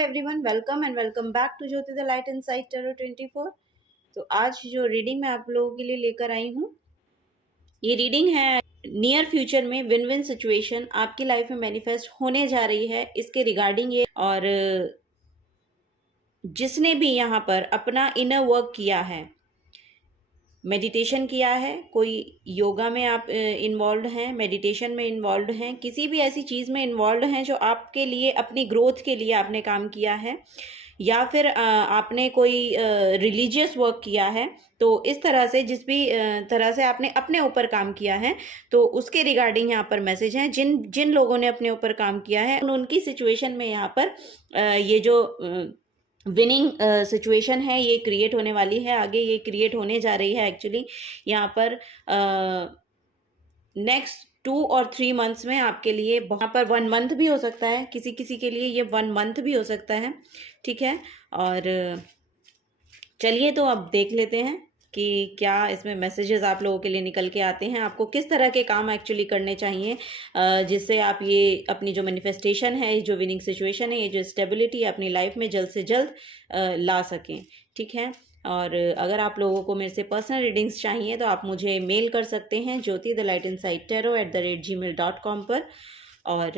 Everyone, welcome and welcome back to Jyoti the light inside tarot 24। तो आज जो reading मैं आप लोगों के लिए लेकर आई हूँ, ये रीडिंग है नियर फ्यूचर में विन विन सिचुएशन आपकी लाइफ में मैनिफेस्ट होने जा रही है, इसके रिगार्डिंग ये। और जिसने भी यहाँ पर अपना इनर वर्क किया है, मेडिटेशन किया है, कोई योगा में आप इन्वॉल्व हैं, मेडिटेशन में इन्वॉल्व हैं, किसी भी ऐसी चीज़ में इन्वॉल्व हैं जो आपके लिए अपनी ग्रोथ के लिए आपने काम किया है, या फिर आपने कोई रिलीजियस वर्क किया है, तो इस तरह से जिस भी तरह से आपने अपने ऊपर काम किया है, तो उसके रिगार्डिंग यहाँ पर मैसेज हैं। जिन जिन लोगों ने अपने ऊपर काम किया है उनकी सिचुएशन में यहाँ पर ये जो विनिंग सिचुएशन है ये क्रिएट होने वाली है, आगे ये क्रिएट होने जा रही है। एक्चुअली यहाँ पर नेक्स्ट 2 और 3 मंथ्स में आपके लिए, यहाँ पर 1 मंथ भी हो सकता है, किसी किसी के लिए ये 1 मंथ भी हो सकता है, ठीक है। और चलिए तो अब देख लेते हैं कि क्या इसमें मैसेजेस आप लोगों के लिए निकल के आते हैं, आपको किस तरह के काम एक्चुअली करने चाहिए जिससे आप ये अपनी जो मैनिफेस्टेशन है, जो विनिंग सिचुएशन है, ये जो स्टेबिलिटी अपनी लाइफ में जल्द से जल्द ला सकें, ठीक है। और अगर आप लोगों को मेरे से पर्सनल रीडिंग्स चाहिए तो आप मुझे मेल कर सकते हैं jyotithelightinsidetaro@gmail.com पर। और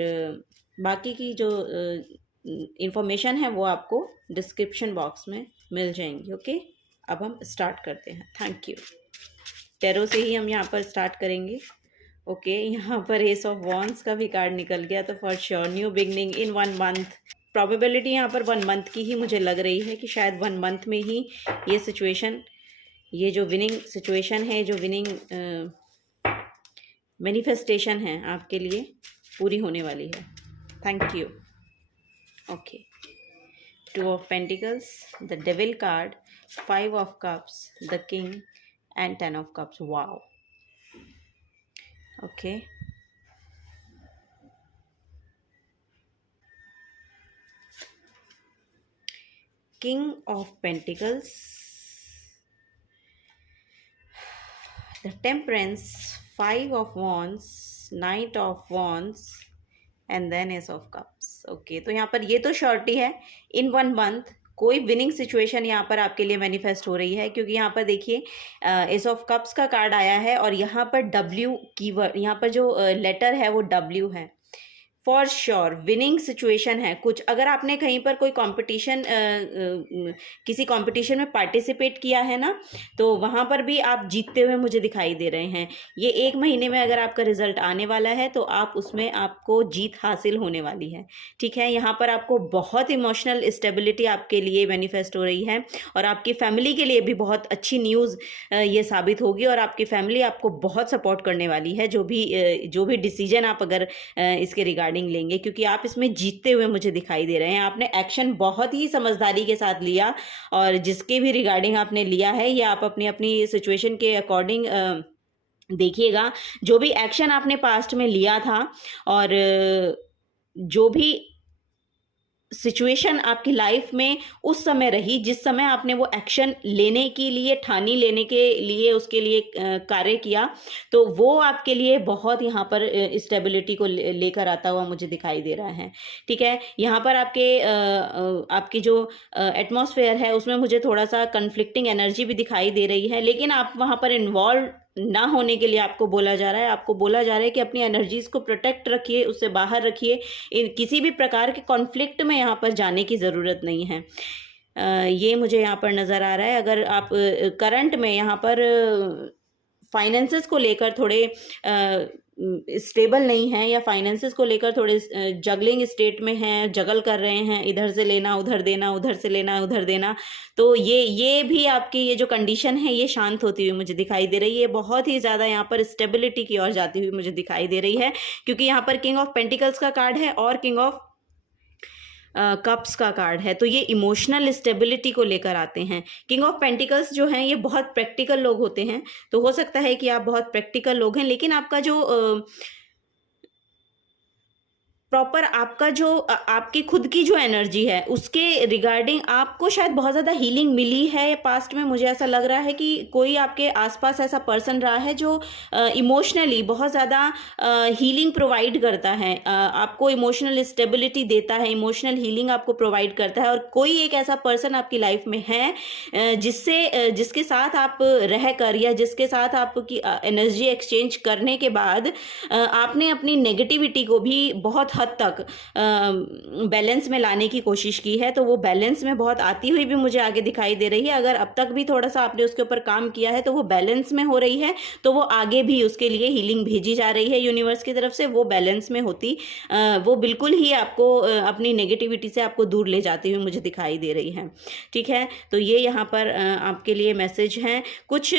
बाकी की जो इंफॉर्मेशन है वो आपको डिस्क्रिप्शन बॉक्स में मिल जाएंगी। ओके, अब हम स्टार्ट करते हैं। Thank you. टैरो से ही हम यहाँ पर स्टार्ट करेंगे। ओके, यहाँ पर एस ऑफ वॉन्ड्स का भी कार्ड निकल गया, तो for sure new beginning in 1 month. Probability यहाँ पर 1 मंथ की ही मुझे लग रही है कि शायद 1 मंथ में ही ये सिचुएशन, ये जो विनिंग सिचुएशन है, जो विनिंग मैनिफेस्टेशन है आपके लिए पूरी होने वाली है। Thank you. Okay, 2 of Pentacles, the Devil card, 5 of Cups, the King, and 10 of Cups. Wow. Okay. King of Pentacles, the Temperance, 5 of Wands, Knight of Wands, and then ace of cups. Okay, तो यहाँ पर ये तो surety है in 1 month कोई winning situation यहाँ पर आपके लिए मैनिफेस्ट हो रही है, क्योंकि यहाँ पर देखिए एस ऑफ कप्स का कार्ड आया है और यहाँ पर डब्ल्यू कीवर्ड, यहाँ पर जो लेटर है वो डब्ल्यू है। फॉर श्योर विनिंग सिचुएशन है कुछ। अगर आपने कहीं पर कोई कंपटीशन, किसी कंपटीशन में पार्टिसिपेट किया है ना, तो वहाँ पर भी आप जीतते हुए मुझे दिखाई दे रहे हैं। ये 1 महीने में अगर आपका रिजल्ट आने वाला है तो आप उसमें आपको जीत हासिल होने वाली है, ठीक है। यहाँ पर आपको बहुत इमोशनल स्टेबिलिटी आपके लिए मैनिफेस्ट हो रही है, और आपकी फैमिली के लिए भी बहुत अच्छी न्यूज़ ये साबित होगी, और आपकी फैमिली आपको बहुत सपोर्ट करने वाली है, जो भी डिसीजन आप अगर इसके रिगार्डिंग लेंगे, क्योंकि आप इसमें जीतते हुए मुझे दिखाई दे रहे हैं। आपने एक्शन बहुत ही समझदारी के साथ लिया, और जिसके भी रिगार्डिंग आपने लिया है ये आप अपनी अपनी सिचुएशन के अकॉर्डिंग देखिएगा। जो भी एक्शन आपने पास्ट में लिया था, और जो भी सिचुएशन आपकी लाइफ में उस समय रही, जिस समय आपने वो एक्शन लेने के लिए, ठानी लेने के लिए, उसके लिए कार्य किया, तो वो आपके लिए बहुत यहाँ पर स्टेबिलिटी को लेकर आता हुआ मुझे दिखाई दे रहा है, ठीक है। यहाँ पर आपकी जो एटमॉस्फेयर है उसमें मुझे थोड़ा सा कन्फ्लिक्टिंग एनर्जी भी दिखाई दे रही है, लेकिन आप वहाँ पर इन्वॉल्व ना होने के लिए आपको बोला जा रहा है। आपको बोला जा रहा है कि अपनी एनर्जीज को प्रोटेक्ट रखिए, उससे बाहर रखिए, किसी भी प्रकार के कॉन्फ्लिक्ट में यहाँ पर जाने की ज़रूरत नहीं है। ये मुझे यहाँ पर नज़र आ रहा है। अगर आप करंट में यहाँ पर फाइनेंसेस को लेकर थोड़े स्टेबल नहीं हैं, या फाइनेंसेस को लेकर थोड़े जगलिंग स्टेट में हैं, जगल कर रहे हैं, इधर से लेना उधर देना, उधर से लेना उधर देना, तो ये भी आपकी ये जो कंडीशन है ये शांत होती हुई मुझे दिखाई दे रही है। बहुत ही ज़्यादा यहाँ पर स्टेबिलिटी की ओर जाती हुई मुझे दिखाई दे रही है, क्योंकि यहाँ पर किंग ऑफ पेंटिकल्स का कार्ड है और किंग ऑफ कप्स का कार्ड है, तो ये इमोशनल स्टेबिलिटी को लेकर आते हैं। किंग ऑफ पेंटिकल्स जो हैं ये बहुत प्रैक्टिकल लोग होते हैं, तो हो सकता है कि आप बहुत प्रैक्टिकल लोग हैं, लेकिन आपका जो प्रॉपर आपका जो आपकी खुद की जो एनर्जी है उसके रिगार्डिंग आपको शायद बहुत ज़्यादा हीलिंग मिली है पास्ट में। मुझे ऐसा लग रहा है कि कोई आपके आसपास ऐसा पर्सन रहा है जो इमोशनली बहुत ज़्यादा हीलिंग प्रोवाइड करता है, आपको इमोशनल स्टेबिलिटी देता है, इमोशनल हीलिंग आपको प्रोवाइड करता है। और कोई एक ऐसा पर्सन आपकी लाइफ में है जिसके साथ आप रह कर या जिसके साथ आपकी एनर्जी एक्सचेंज करने के बाद आपने अपनी नेगेटिविटी को भी बहुत हद तक बैलेंस में लाने की कोशिश की है। तो वो बैलेंस में बहुत आती हुई भी मुझे आगे दिखाई दे रही है। अगर अब तक भी थोड़ा सा आपने उसके ऊपर काम किया है तो वो बैलेंस में हो रही है, तो वो आगे भी उसके लिए हीलिंग भेजी जा रही है यूनिवर्स की तरफ से। वो बैलेंस में होती वो बिल्कुल ही आपको अपनी नेगेटिविटी से आपको दूर ले जाती हुई मुझे दिखाई दे रही है। ठीक है, तो ये यहाँ पर आपके लिए मैसेज हैं। कुछ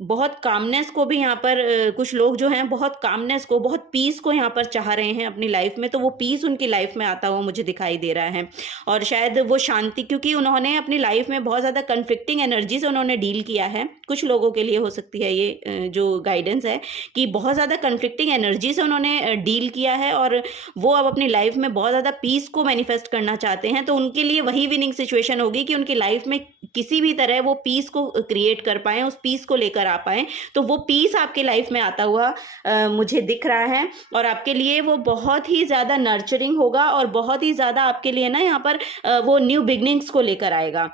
बहुत कामनेस को भी यहाँ पर कुछ लोग जो हैं बहुत कामनेस को, बहुत पीस को यहाँ पर चाह रहे हैं अपनी लाइफ में, तो वो पीस उनकी लाइफ में आता हुआ मुझे दिखाई दे रहा है। और शायद वो शांति, क्योंकि उन्होंने अपनी लाइफ में बहुत ज़्यादा कन्फ्लिक्टिंग एनर्जी से उन्होंने डील किया है। कुछ लोगों के लिए हो सकती है ये जो गाइडेंस है कि बहुत ज़्यादा कन्फ्लिक्टिंग एनर्जी से उन्होंने डील किया है और वो अब अपनी लाइफ में बहुत ज़्यादा पीस को मैनिफेस्ट करना चाहते हैं। तो उनके लिए वही विनिंग सिचुएशन होगी कि उनकी लाइफ में किसी भी तरह वो पीस को क्रिएट कर पाएँ, उस पीस को लेकर आ पाएँ। तो वो पीस आपके लाइफ में आता हुआ मुझे दिख रहा है और आपके लिए वो बहुत ही ज़्यादा नर्चरिंग होगा और बहुत ही ज़्यादा आपके लिए ना यहाँ पर वो न्यू बिगनिंग्स को लेकर आएगा।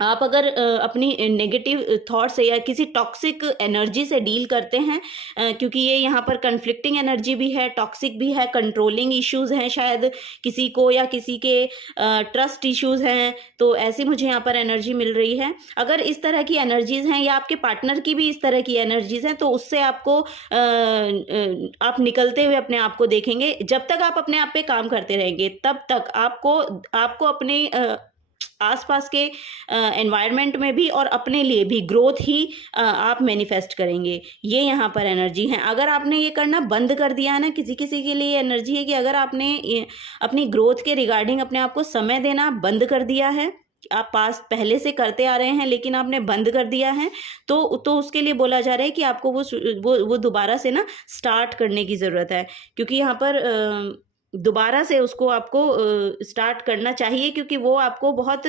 आप अगर अपनी नेगेटिव थॉट से या किसी टॉक्सिक एनर्जी से डील करते हैं, क्योंकि ये यहाँ पर कन्फ्लिक्टिंग एनर्जी भी है, टॉक्सिक भी है, कंट्रोलिंग इश्यूज हैं शायद किसी को, या किसी के ट्रस्ट इश्यूज हैं, तो ऐसी मुझे यहाँ पर एनर्जी मिल रही है। अगर इस तरह की एनर्जीज हैं या आपके पार्टनर की भी इस तरह की एनर्जीज हैं, तो उससे आपको आप निकलते हुए अपने आप को देखेंगे। जब तक आप अपने आप पे काम करते रहेंगे तब तक आपको अपने आसपास के एनवायरनमेंट में भी और अपने लिए भी ग्रोथ ही आप मैनिफेस्ट करेंगे। ये यहाँ पर एनर्जी है। अगर आपने ये करना बंद कर दिया है ना, किसी किसी के लिए एनर्जी है कि अगर आपने अपनी ग्रोथ के रिगार्डिंग अपने आप को समय देना बंद कर दिया है, आप पास पहले से करते आ रहे हैं लेकिन आपने बंद कर दिया है, तो उसके लिए बोला जा रहा है कि आपको वो दोबारा से ना स्टार्ट करने की ज़रूरत है। क्योंकि यहाँ पर दोबारा से उसको आपको स्टार्ट करना चाहिए, क्योंकि वो आपको बहुत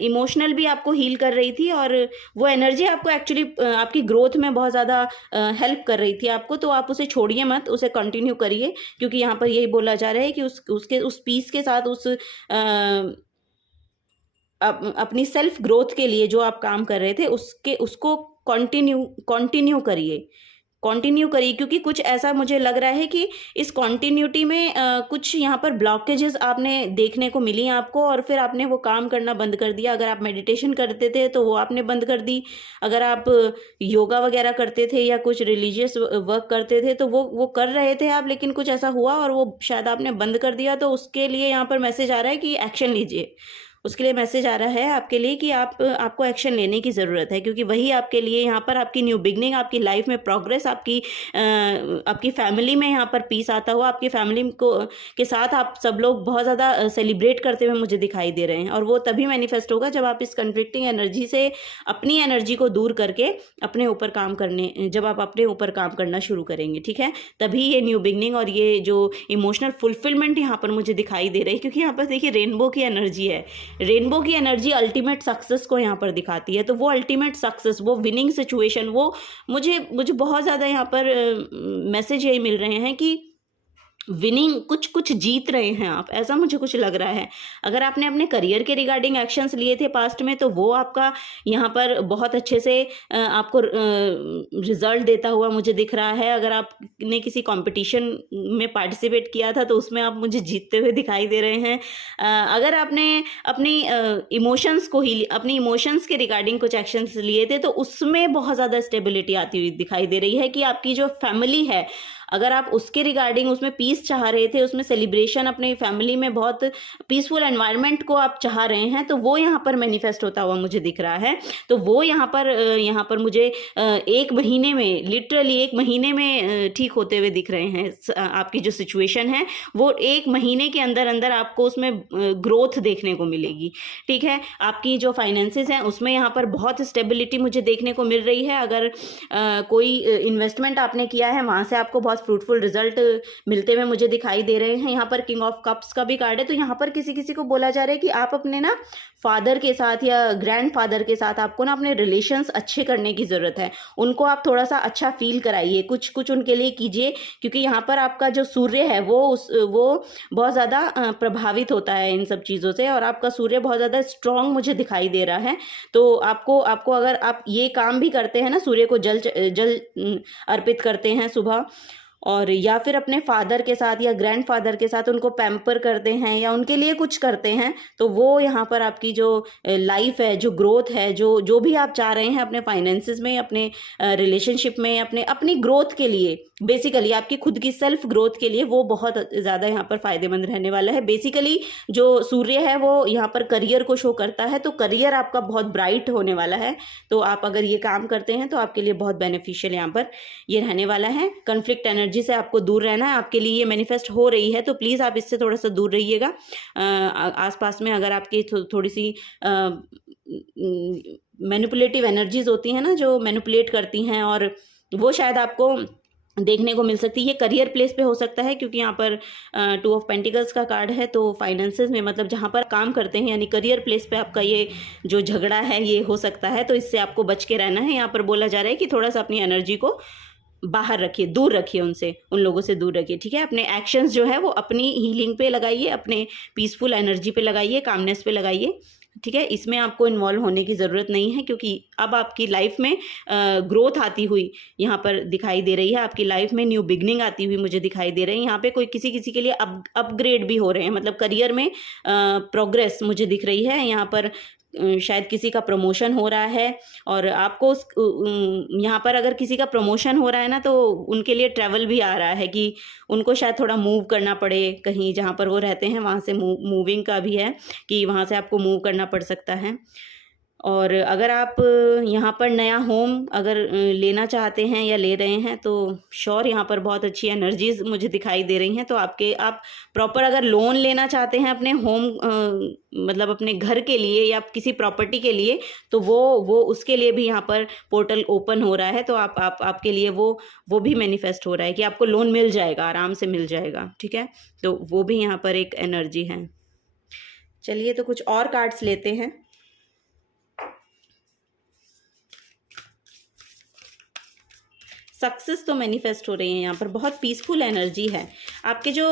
इमोशनल भी आपको हील कर रही थी और वो एनर्जी आपको एक्चुअली आपकी ग्रोथ में बहुत ज़्यादा हेल्प कर रही थी आपको। तो आप उसे छोड़िए मत, उसे कंटिन्यू करिए, क्योंकि यहाँ पर यही बोला जा रहा है कि उस पीस के साथ अपनी सेल्फ ग्रोथ के लिए जो आप काम कर रहे थे उसको कंटिन्यू करिए, क्योंकि कुछ ऐसा मुझे लग रहा है कि इस कॉन्टिन्यूटी में कुछ यहाँ पर ब्लॉकेजेस आपने देखने को मिली आपको और फिर आपने वो काम करना बंद कर दिया। अगर आप मेडिटेशन करते थे तो वो आपने बंद कर दी, अगर आप योगा वगैरह करते थे या कुछ रिलीजियस वर्क करते थे तो वो कर रहे थे आप, लेकिन कुछ ऐसा हुआ और वो शायद आपने बंद कर दिया। तो उसके लिए यहाँ पर मैसेज आ रहा है कि एक्शन लीजिए। उसके लिए मैसेज आ रहा है आपके लिए कि आपको एक्शन लेने की ज़रूरत है, क्योंकि वही आपके लिए यहाँ पर आपकी न्यू बिगनिंग, आपकी लाइफ में प्रोग्रेस, आपकी फैमिली में यहाँ पर पीस आता हुआ, आपकी फैमिली के साथ आप सब लोग बहुत ज़्यादा सेलिब्रेट करते हुए मुझे दिखाई दे रहे हैं। और वो तभी मैनिफेस्ट होगा जब आप इस कन्फ्लिक्टिंग एनर्जी से अपनी एनर्जी को दूर करके जब आप अपने ऊपर काम करना शुरू करेंगे, ठीक है, तभी ये न्यू बिगनिंग और ये जो इमोशनल फुलफिलमेंट यहाँ पर मुझे दिखाई दे रही है। क्योंकि यहाँ पर देखिए रेनबो की एनर्जी है, रेनबो की एनर्जी अल्टीमेट सक्सेस को यहाँ पर दिखाती है। तो वो अल्टीमेट सक्सेस, वो विनिंग सिचुएशन, वो मुझे बहुत ज़्यादा यहाँ पर मैसेज यही मिल रहे हैं कि विनिंग, कुछ जीत रहे हैं आप, ऐसा मुझे कुछ लग रहा है। अगर आपने अपने करियर के रिगार्डिंग एक्शंस लिए थे पास्ट में तो वो आपका यहाँ पर बहुत अच्छे से आपको रिजल्ट देता हुआ मुझे दिख रहा है। अगर आपने किसी कंपटीशन में पार्टिसिपेट किया था तो उसमें आप मुझे जीतते हुए दिखाई दे रहे हैं। अगर आपने अपनी अपनी इमोशंस के रिगार्डिंग कुछ एक्शंस लिए थे तो उसमें बहुत ज़्यादा स्टेबिलिटी आती हुई दिखाई दे रही है कि आपकी जो फैमिली है, अगर आप उसके रिगार्डिंग उसमें पीस चाह रहे थे, उसमें सेलिब्रेशन, अपनी फैमिली में बहुत पीसफुल एनवायरनमेंट को आप चाह रहे हैं, तो वो यहाँ पर मैनिफेस्ट होता हुआ मुझे दिख रहा है। तो वो यहाँ पर मुझे 1 महीने में, लिटरली 1 महीने में ठीक होते हुए दिख रहे हैं। आपकी जो सिचुएशन है वो 1 महीने के अंदर अंदर आपको उसमें ग्रोथ देखने को मिलेगी, ठीक है। आपकी जो फाइनेंसेस हैं उसमें यहाँ पर बहुत स्टेबिलिटी मुझे देखने को मिल रही है। अगर कोई इन्वेस्टमेंट आपने किया है वहाँ से आपको बहुत बहुत फ्रूटफुल रिजल्ट मिलते हुए मुझे दिखाई दे रहे हैं। यहाँ पर किंग ऑफ कप्स का भी कार्ड है, तो यहाँ पर किसी किसी को बोला जा रहा है कि आप अपने ना फादर के साथ या ग्रैंड फादर के साथ आपको ना अपने रिलेशंस अच्छे करने की ज़रूरत है। उनको आप थोड़ा सा अच्छा फील कराइए, कुछ कुछ उनके लिए कीजिए, क्योंकि यहाँ पर आपका जो सूर्य है वो बहुत ज़्यादा प्रभावित होता है इन सब चीज़ों से, और आपका सूर्य बहुत ज़्यादा स्ट्रांग मुझे दिखाई दे रहा है। तो आपको आपको अगर आप ये काम भी करते हैं ना, सूर्य को जल अर्पित करते हैं सुबह, और या फिर अपने फादर के साथ या ग्रैंड फादर के साथ उनको पैम्पर करते हैं या उनके लिए कुछ करते हैं, तो वो यहाँ पर आपकी जो लाइफ है, जो ग्रोथ है, जो भी आप चाह रहे हैं अपने फाइनेंसिस में, अपने रिलेशनशिप में, अपनी ग्रोथ के लिए, बेसिकली आपकी खुद की सेल्फ ग्रोथ के लिए, वो बहुत ज़्यादा यहाँ पर फायदेमंद रहने वाला है। बेसिकली जो सूर्य है वो यहाँ पर करियर को शो करता है, तो करियर आपका बहुत ब्राइट होने वाला है। तो आप अगर ये काम करते हैं तो आपके लिए बहुत बेनिफिशियल यहाँ पर ये रहने वाला है। कॉन्फ्लिक्ट एनर्जी से आपको दूर रहना है, आपके लिए ये मैनिफेस्ट हो रही है, तो प्लीज़ आप इससे थोड़ा सा दूर रहिएगा। आसपास में अगर आपकी थोड़ी सी मैनिपुलेटिव एनर्जीज होती हैं ना, जो मैनिपुलेट करती हैं, और वो शायद आपको देखने को मिल सकती है। ये करियर प्लेस पे हो सकता है, क्योंकि यहाँ पर 2 ऑफ पेंटिकल्स का कार्ड है, तो फाइनेंसेस में, मतलब जहाँ पर काम करते हैं यानी करियर प्लेस पे आपका ये जो झगड़ा है ये हो सकता है, तो इससे आपको बच के रहना है। यहाँ पर बोला जा रहा है कि थोड़ा सा अपनी एनर्जी को बाहर रखिए, दूर रखिए उनसे, उन लोगों से दूर रखिए, ठीक है। अपने एक्शंस जो है वो अपनी हीलिंग पे लगाइए, अपने पीसफुल एनर्जी पे लगाइए, कामनेस पे लगाइए, ठीक है। इसमें आपको इन्वॉल्व होने की ज़रूरत नहीं है, क्योंकि अब आपकी लाइफ में ग्रोथ आती हुई यहाँ पर दिखाई दे रही है। आपकी लाइफ में न्यू बिगनिंग आती हुई मुझे दिखाई दे रही है। यहाँ पे कोई किसी के लिए अपग्रेड भी हो रहे हैं, मतलब करियर में प्रोग्रेस मुझे दिख रही है। यहाँ पर शायद किसी का प्रमोशन हो रहा है, और आपको यहाँ पर अगर किसी का प्रमोशन हो रहा है ना, तो उनके लिए ट्रैवल भी आ रहा है कि उनको शायद थोड़ा मूव करना पड़े कहीं, जहाँ पर वो रहते हैं वहाँ से मूविंग का भी है कि वहाँ से आपको मूव करना पड़ सकता है। और अगर आप यहाँ पर नया होम अगर लेना चाहते हैं या ले रहे हैं, तो श्योर यहाँ पर बहुत अच्छी एनर्जीज मुझे दिखाई दे रही हैं। तो आप प्रॉपर अगर लोन लेना चाहते हैं अपने होम मतलब अपने घर के लिए या किसी प्रॉपर्टी के लिए, तो वो उसके लिए भी यहाँ पर पोर्टल ओपन हो रहा है। तो आपके लिए वो भी मैनिफेस्ट हो रहा है कि आपको लोन मिल जाएगा, आराम से मिल जाएगा, ठीक है। तो वो भी यहाँ पर एक एनर्जी है। चलिए, तो कुछ और कार्ड्स लेते हैं। सक्सेस तो मैनिफेस्ट हो रही है यहाँ पर, बहुत पीसफुल एनर्जी है। आपके जो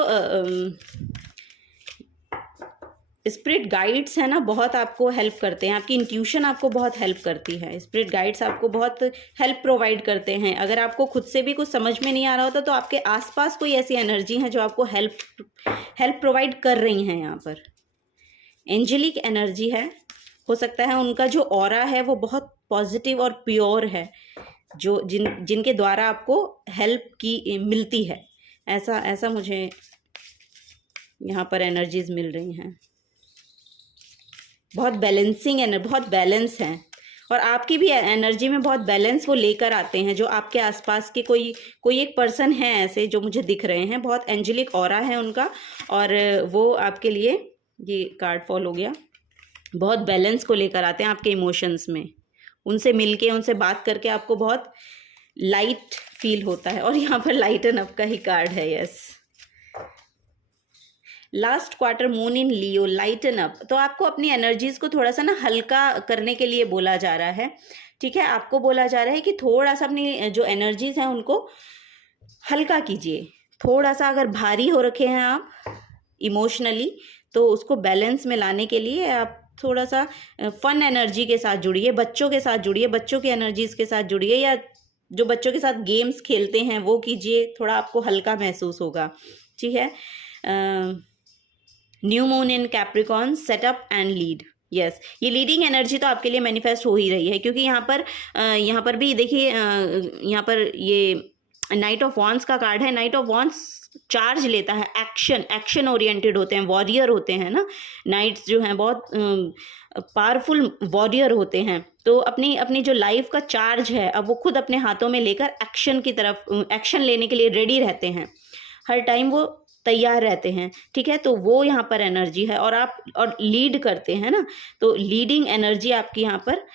स्पिरिट गाइड्स है ना, बहुत आपको हेल्प करते हैं। आपकी इंट्यूशन आपको बहुत हेल्प करती है। स्पिरिट गाइड्स आपको बहुत हेल्प प्रोवाइड करते हैं। अगर आपको खुद से भी कुछ समझ में नहीं आ रहा होता, तो आपके आसपास कोई ऐसी एनर्जी है जो आपको हेल्प प्रोवाइड कर रही हैं। यहाँ पर एंजेलिक एनर्जी है। हो सकता है उनका जो ऑरा है वो बहुत पॉजिटिव और प्योर है, जो जिनके द्वारा आपको हेल्प की मिलती है। ऐसा मुझे यहाँ पर एनर्जीज मिल रही हैं। बहुत बहुत बैलेंस है, और आपकी भी एनर्जी में बहुत बैलेंस वो लेकर आते हैं। जो आपके आसपास के कोई एक पर्सन है ऐसे जो मुझे दिख रहे हैं, बहुत एंजेलिक ऑरा है उनका, और वो आपके लिए, ये कार्ड फॉल हो गया, बहुत बैलेंस को लेकर आते हैं आपके इमोशंस में। उनसे मिलके, उनसे बात करके आपको बहुत लाइट फील होता है। और यहाँ पर लाइटन अप का ही कार्ड है, यस। लास्ट क्वार्टर मून इन लियो, लाइटन अप। तो आपको अपनी एनर्जीज को थोड़ा सा ना हल्का करने के लिए बोला जा रहा है, ठीक है। आपको बोला जा रहा है कि थोड़ा सा अपनी जो एनर्जीज हैं उनको हल्का कीजिए। थोड़ा सा अगर भारी हो रखे हैं आप इमोशनली, तो उसको बैलेंस में लाने के लिए आप थोड़ा सा फन एनर्जी के साथ जुड़िए, बच्चों के साथ जुड़िए, बच्चों की एनर्जीज के साथ जुड़िए, या जो बच्चों के साथ गेम्स खेलते हैं वो कीजिए। थोड़ा आपको हल्का महसूस होगा, ठीक है। New moon in Capricorn, setup and lead, yes. ये लीडिंग एनर्जी तो आपके लिए मैनिफेस्ट हो ही रही है, क्योंकि यहाँ पर भी देखिए, यहाँ पर ये नाइट ऑफ वॉन्ड्स का कार्ड है। नाइट ऑफ वॉन्ड्स चार्ज लेता है, एक्शन ओरिएंटेड होते हैं, वॉरियर होते हैं ना। नाइट्स जो हैं बहुत पावरफुल वॉरियर होते हैं। तो अपनी जो लाइफ का चार्ज है, अब वो खुद अपने हाथों में लेकर एक्शन लेने के लिए रेडी रहते हैं। हर टाइम वो तैयार रहते हैं, ठीक है। तो वो यहाँ पर एनर्जी है, और लीड करते हैं ना, तो लीडिंग एनर्जी आपकी यहाँ पर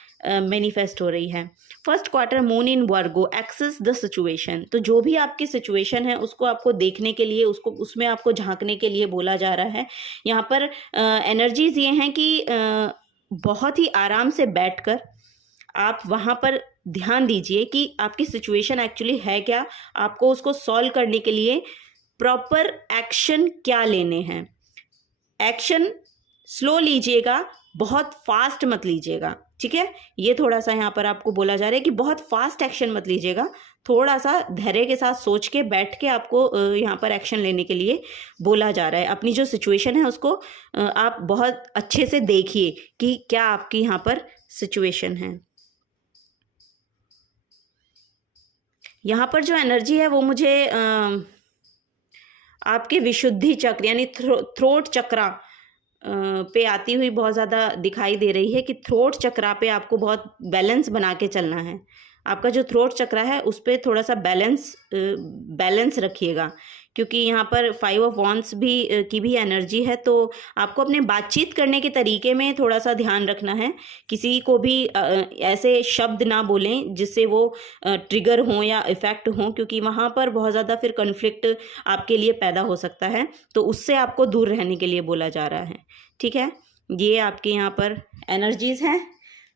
मैनिफेस्ट हो रही है। First quarter moon in Virgo access the situation. तो जो भी आपकी सिचुएशन है उसको आपको देखने के लिए, उसको उसमें आपको झांकने के लिए बोला जा रहा है। यहाँ पर एनर्जीज ये हैं कि बहुत ही आराम से बैठकर आप वहाँ पर ध्यान दीजिए कि आपकी सिचुएशन एक्चुअली है क्या, आपको उसको सॉल्व करने के लिए प्रॉपर एक्शन क्या लेने हैं। एक्शन स्लो लीजिएगा, बहुत फास्ट मत लीजिएगा, ठीक है। ये थोड़ा सा यहाँ पर आपको बोला जा रहा है कि बहुत फास्ट एक्शन मत लीजिएगा, थोड़ा सा धैर्य के साथ सोच के बैठ के आपको यहाँ पर एक्शन लेने के लिए बोला जा रहा है। अपनी जो सिचुएशन है उसको आप बहुत अच्छे से देखिए कि क्या आपकी यहाँ पर सिचुएशन है। यहाँ पर जो एनर्जी है वो मुझे आपके विशुद्धि चक्र यानी थ्रोट चक्रा पे आती हुई बहुत ज़्यादा दिखाई दे रही है कि थ्रोट चक्रा पे आपको बहुत बैलेंस बना के चलना है। आपका जो थ्रोट चक्रा है उस पर थोड़ा सा बैलेंस रखिएगा, क्योंकि यहाँ पर 5 ऑफ वॉन्ड्स की भी एनर्जी है। तो आपको अपने बातचीत करने के तरीके में थोड़ा सा ध्यान रखना है, किसी को भी ऐसे शब्द ना बोलें जिससे वो ट्रिगर हों या इफ़ेक्ट हों, क्योंकि वहाँ पर बहुत ज़्यादा फिर कन्फ्लिक्ट आपके लिए पैदा हो सकता है। तो उससे आपको दूर रहने के लिए बोला जा रहा है, ठीक है। ये आपके यहाँ पर एनर्जीज़ हैं।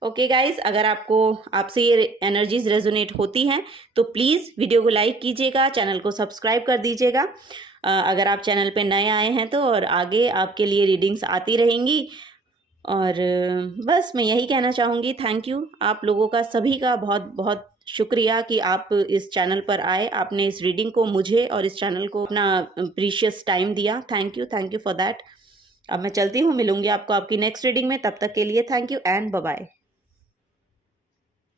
ओके गाइस, अगर आपसे ये एनर्जीज रेजोनेट होती हैं तो प्लीज़ वीडियो को लाइक कीजिएगा, चैनल को सब्सक्राइब कर दीजिएगा। अगर आप चैनल पे नए आए हैं तो, और आगे आपके लिए रीडिंग्स आती रहेंगी। और बस मैं यही कहना चाहूँगी, थैंक यू आप लोगों का, सभी का बहुत बहुत शुक्रिया कि आप इस चैनल पर आए, आपने इस रीडिंग को मुझे और इस चैनल को अपना प्रीशियस टाइम दिया। Thank you for that. अब मैं चलती हूँ, मिलूंगी आपको आपकी नेक्स्ट रीडिंग में। तब तक के लिए thank you and bye bye.